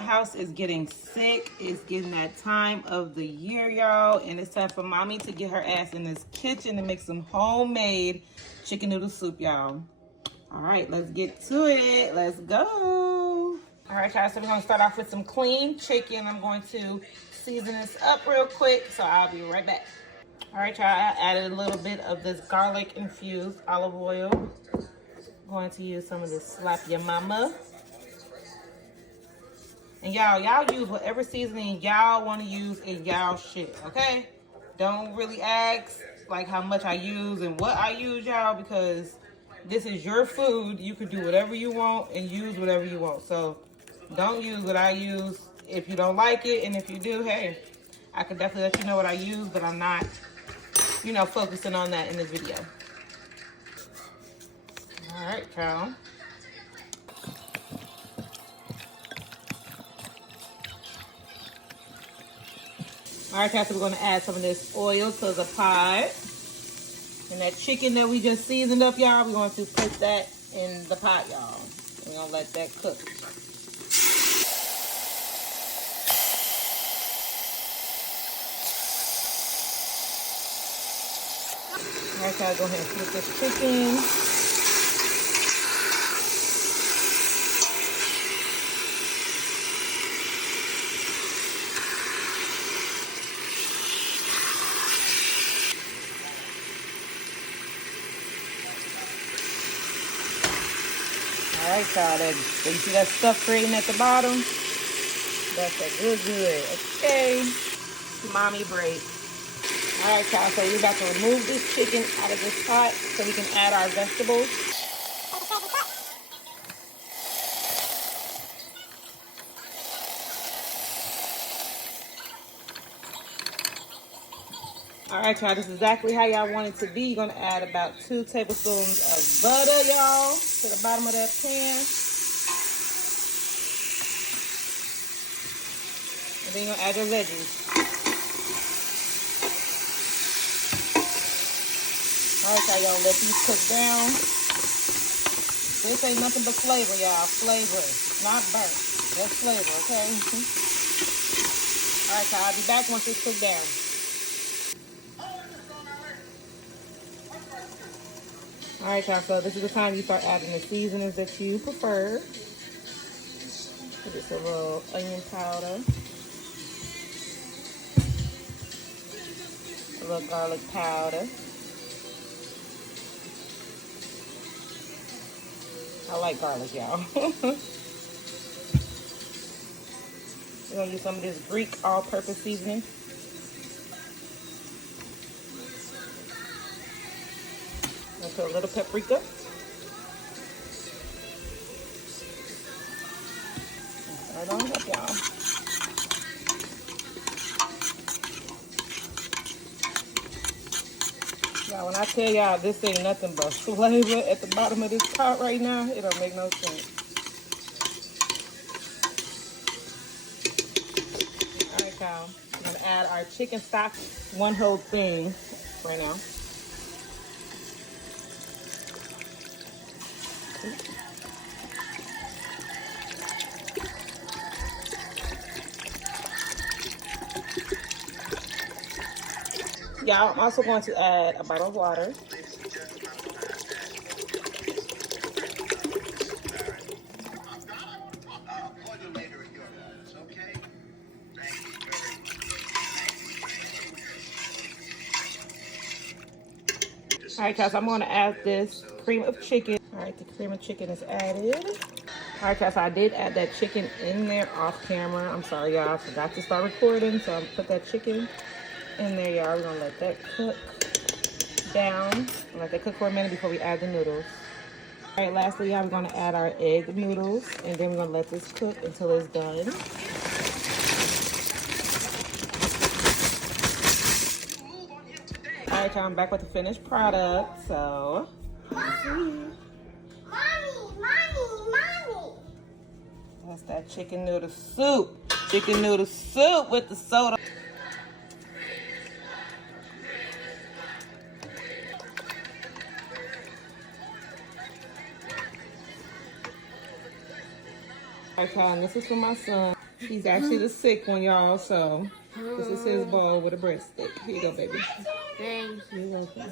house is getting sick. It's getting that time of the year, y'all. And it's time for mommy to get her ass in this kitchen to make some homemade chicken noodle soup, y'all. All right, let's get to it. Let's go. All right, guys, so we're gonna start off with some clean chicken. I'm going to season this up real quick, so I'll be right back. All right, y'all, I added a little bit of this garlic infused olive oil. I'm going to use some of this Slap Your Mama. And y'all use whatever seasoning y'all want to use in y'all shit, okay? Don't really ask like how much I use and what I use, y'all, because this is your food. You can do whatever you want and use whatever you want. So don't use what I use if you don't like it. And if you do, hey, I can definitely let you know what I use, but I'm not, you know, focusing on that in this video. All right, y'all. All right, guys, so we're going to add some of this oil to the pot. And that chicken that we just seasoned up, y'all, we're going to put that in the pot, y'all. We're going to let that cook. All right, y'all, go ahead and flip this chicken. All right, y'all, so you see that stuff creating at the bottom? That's that good. Okay, mommy break. All right, y'all, so we're about to remove this chicken out of this pot so we can add our vegetables. All right, y'all, this is exactly how y'all want it to be. You're going to add about 2 tablespoons of butter, y'all, to the bottom of that pan. And then you're going to add your veggies. All right, y'all, let these cook down. This ain't nothing but flavor, y'all. Flavor, not burnt. That's flavor, okay? All right, y'all, I'll be back once it's cooked down. All right, y'all, so this is the time you start adding the seasonings that you prefer. Just a little onion powder. A little garlic powder. I like garlic, y'all. We're going to use some of this Greek all-purpose seasoning. I'm going to put a little paprika. Right on up, y'all. Y'all, when I tell y'all this ain't nothing but flavor at the bottom of this pot right now, it don't make no sense. All right, y'all. I'm going to add our chicken stock, one whole thing right now. Y'all, I'm also going to add a bottle of water. All right, guys, I'm going to add this cream of chicken. All right, the cream of chicken is added. All right, guys, so I did add that chicken in there off camera. I'm sorry, y'all, I forgot to start recording, so I'm put that chicken in there, y'all. We're gonna let that cook down. Let that cook for a minute before we add the noodles. All right, lastly, y'all, we're gonna add our egg noodles, and then we're gonna let this cook until it's done. All right, y'all, I'm back with the finished product, so. Mommy! That's that chicken noodle soup. Chicken noodle soup with the soda. All right, y'all, and this is for my son. He's actually the sick one, y'all. So this is his bowl with a breadstick. Here you go, baby. Thank you. You're welcome.